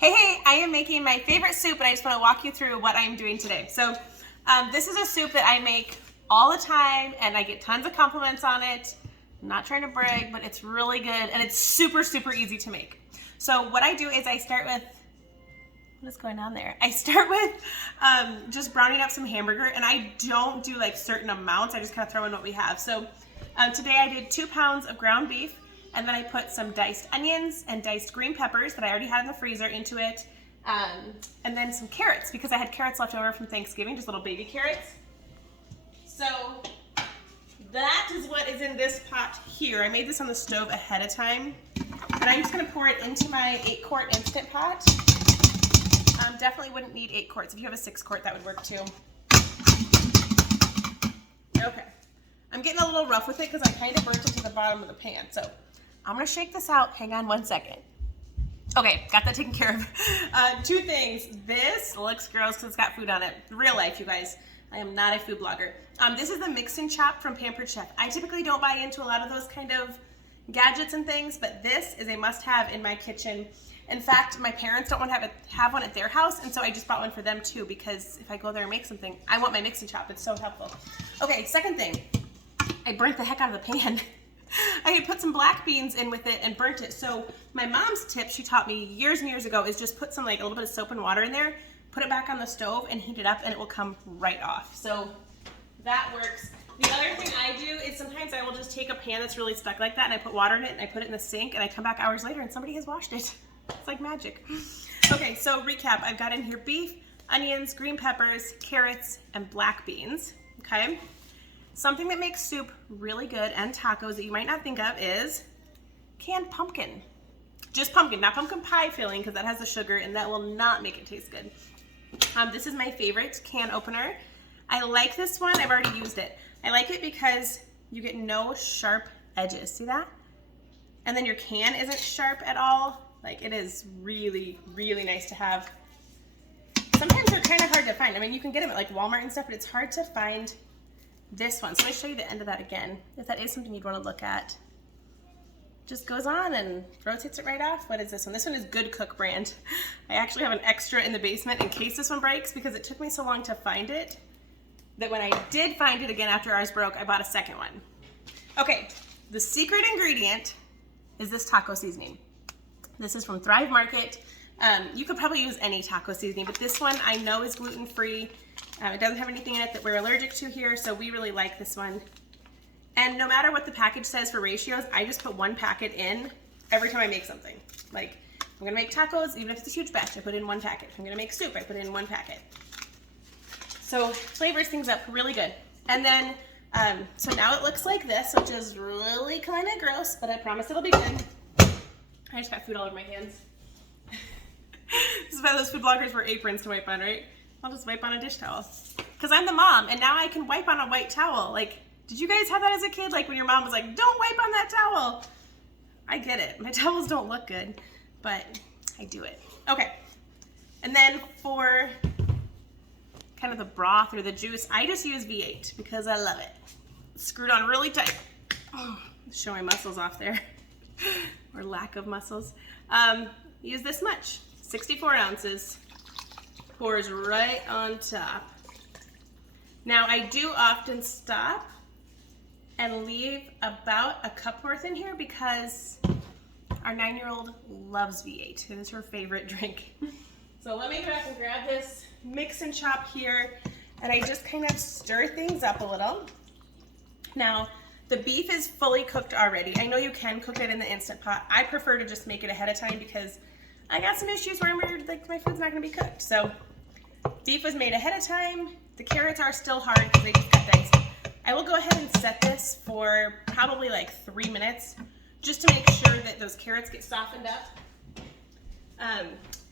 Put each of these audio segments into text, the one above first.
Hey, I am making my favorite soup and I just want to walk you through what I'm doing today. So this is a soup that I make all the time and I get tons of compliments on it. I'm not trying to brag, but it's really good and it's super, super easy to make. So what I do is I start with, what is going on there? I start with just browning up some hamburger, and I don't do like certain amounts. I just kind of throw in what we have. So today I did 2 pounds of ground beef. And then I put some diced onions and diced green peppers that I already had in the freezer into it. And then some carrots, because I had carrots left over from Thanksgiving, just little baby carrots. So that is what is in this pot here. I made this on the stove ahead of time. And I'm just gonna pour it into my 8-quart Instant Pot. Definitely wouldn't need 8 quarts. If you have a 6-quart, that would work too. Okay. I'm getting a little rough with it because I kind of burnt it to the bottom of the pan. So I'm gonna shake this out. Hang on one second. Okay, got that taken care of. 2 things. This looks gross because it's got food on it. Real life, you guys. I am not a food blogger. This is the Mix and Chop from Pampered Chef. I typically don't buy into a lot of those kind of gadgets and things, but this is a must-have in my kitchen. In fact, my parents don't want to have one at their house, and so I just bought one for them too, because if I go there and make something, I want my Mix and Chop. It's so helpful. Okay, second thing. I burnt the heck out of the pan. I had put some black beans in with it and burnt it. So my mom's tip she taught me years and years ago is just put some like a little bit of soap and water in there, put it back on the stove and heat it up and it will come right off. So that works. The other thing I do is sometimes I will just take a pan that's really stuck like that and I put water in it and I put it in the sink and I come back hours later and somebody has washed it. It's like magic. Okay, so recap. I've got in here beef, onions, green peppers, carrots, and black beans. Okay. Something that makes soup really good and tacos that you might not think of is canned pumpkin. Just pumpkin, not pumpkin pie filling because that has the sugar and that will not make it taste good. This is my favorite can opener. I like this one. I've already used it. I like it because you get no sharp edges. See that? And then your can isn't sharp at all. Like it is really, really nice to have. Sometimes they're kind of hard to find. I mean, you can get them at like Walmart and stuff, but it's hard to find this one. So let me show you the end of that again. If that is something you'd want to look at. Just goes on and rotates it right off. What is this one? This one is Good Cook brand. I actually have an extra in the basement in case this one breaks because it took me so long to find it that when I did find it again after ours broke, I bought a second one. Okay, the secret ingredient is this taco seasoning. This is from Thrive Market. You could probably use any taco seasoning, but this one I know is gluten-free. It doesn't have anything in it that we're allergic to here, so we really like this one. And no matter what the package says for ratios, I just put 1 packet in every time I make something. Like, I'm gonna make tacos, even if it's a huge batch, I put in 1 packet. If I'm gonna make soup, I put in 1 packet. So flavors things up really good. And then, so now it looks like this, which is really kind of gross, but I promise it'll be good. I just got food all over my hands. This is why those food bloggers wear aprons to wipe on, right? I'll just wipe on a dish towel. Because I'm the mom, and now I can wipe on a white towel. Like, did you guys have that as a kid? Like when your mom was like, don't wipe on that towel. I get it. My towels don't look good, but I do it. Okay. And then for kind of the broth or the juice, I just use V8 because I love it. It's screwed on really tight. Oh, show my muscles off there. Or lack of muscles. Use this much, 64 ounces. Pours right on top. Now I do often stop and leave about a cup worth in here because our 9-year-old loves V8. It is her favorite drink. So let me go back and grab this Mix and Chop here and I just kind of stir things up a little. Now the beef is fully cooked already. I know you can cook it in the Instant Pot. I prefer to just make it ahead of time because I got some issues where like my food's not gonna be cooked. So beef was made ahead of time. The carrots are still hard because they just got diced. I will go ahead and set this for probably like 3 minutes just to make sure that those carrots get softened up.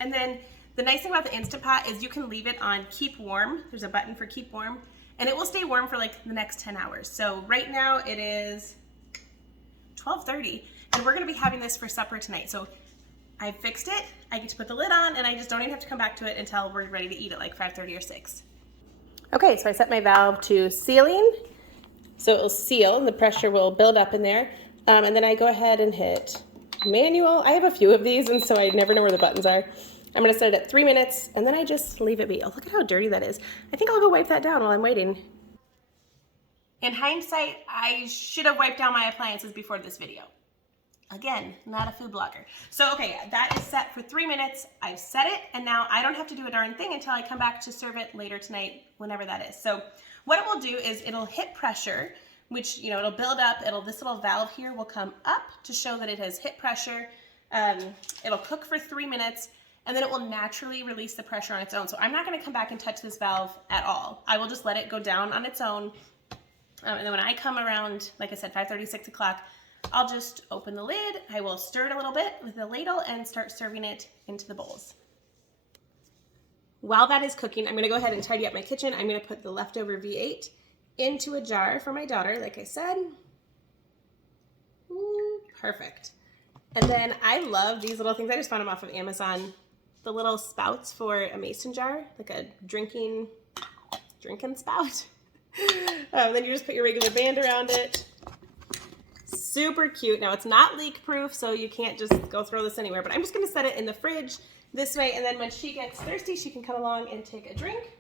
And then the nice thing about the Instant Pot is you can leave it on keep warm. There's a button for keep warm and it will stay warm for like the next 10 hours. So right now it is 12:30 and we're gonna be having this for supper tonight. So I fixed it, I get to put the lid on, and I just don't even have to come back to it until we're ready to eat at like 5:30 or 6. Okay, so I set my valve to sealing, so it will seal, and the pressure will build up in there. And then I go ahead and hit manual. I have a few of these, and so I never know where the buttons are. I'm gonna set it at 3 minutes and then I just leave it be. Oh, look at how dirty that is. I think I'll go wipe that down while I'm waiting. In hindsight, I should have wiped down my appliances before this video. Again, not a food blogger. So, okay, that is set for 3 minutes. I've set it, and now I don't have to do a darn thing until I come back to serve it later tonight, whenever that is. So what it will do is it'll hit pressure, which, you know, it'll build up. This little valve here will come up to show that it has hit pressure. It'll cook for 3 minutes, and then it will naturally release the pressure on its own. So I'm not gonna come back and touch this valve at all. I will just let it go down on its own. And then when I come around, like I said, 5:30, 6 o'clock, I'll just open the lid. I will stir it a little bit with a ladle and start serving it into the bowls. While that is cooking, I'm gonna go ahead and tidy up my kitchen. I'm gonna put the leftover V8 into a jar for my daughter, like I said. Ooh, perfect. And then I love these little things. I just found them off of Amazon. The little spouts for a mason jar, like a drinking spout. Then you just put your regular band around it. Super cute. Now it's not leak proof, so you can't just go throw this anywhere, but I'm just gonna set it in the fridge this way, and then when she gets thirsty, she can come along and take a drink.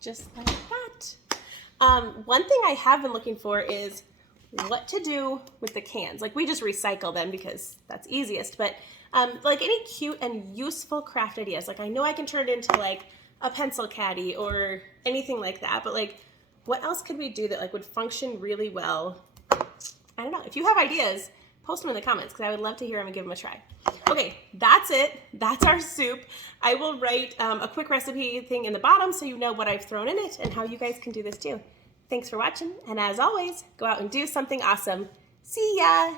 Just like that. One thing I have been looking for is what to do with the cans. Like, we just recycle them because that's easiest, but like any cute and useful craft ideas. Like, I know I can turn it into like a pencil caddy or anything like that, but like, what else could we do that like would function really well? I don't know. If you have ideas, post them in the comments because I would love to hear them and give them a try. Okay, that's it. That's our soup. I will write a quick recipe thing in the bottom so you know what I've thrown in it and how you guys can do this too. Thanks for watching, and as always, go out and do something awesome. See ya!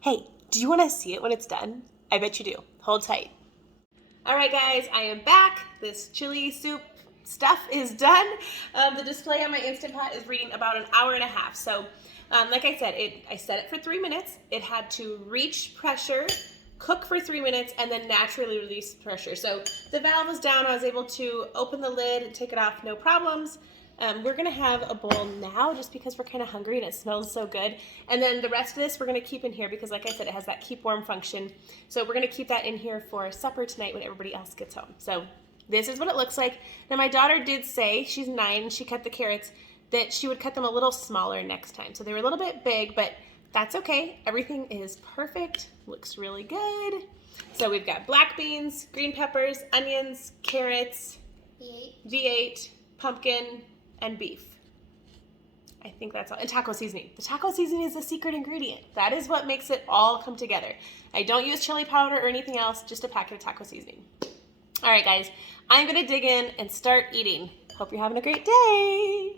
Hey, do you want to see it when it's done? I bet you do. Hold tight. All right, guys, I am back. This chili soup stuff is done. The display on my Instant Pot is reading about an hour and a half. So, like I said, I set it for 3 minutes. It had to reach pressure, cook for 3 minutes, and then naturally release pressure. So the valve was down. I was able to open the lid and take it off, no problems. We're gonna have a bowl now just because we're kind of hungry and it smells so good. And then the rest of this we're gonna keep in here because, like I said, it has that keep warm function. So we're gonna keep that in here for supper tonight when everybody else gets home. So this is what it looks like. Now my daughter did say, she's 9, she cut the carrots, that she would cut them a little smaller next time. So they were a little bit big, but that's okay. Everything is perfect, looks really good. So we've got black beans, green peppers, onions, carrots, V8, pumpkin, and beef. I think that's all. And taco seasoning. The taco seasoning is the secret ingredient. That is what makes it all come together. I don't use chili powder or anything else, just a packet of taco seasoning. All right, guys, I'm gonna dig in and start eating. Hope you're having a great day.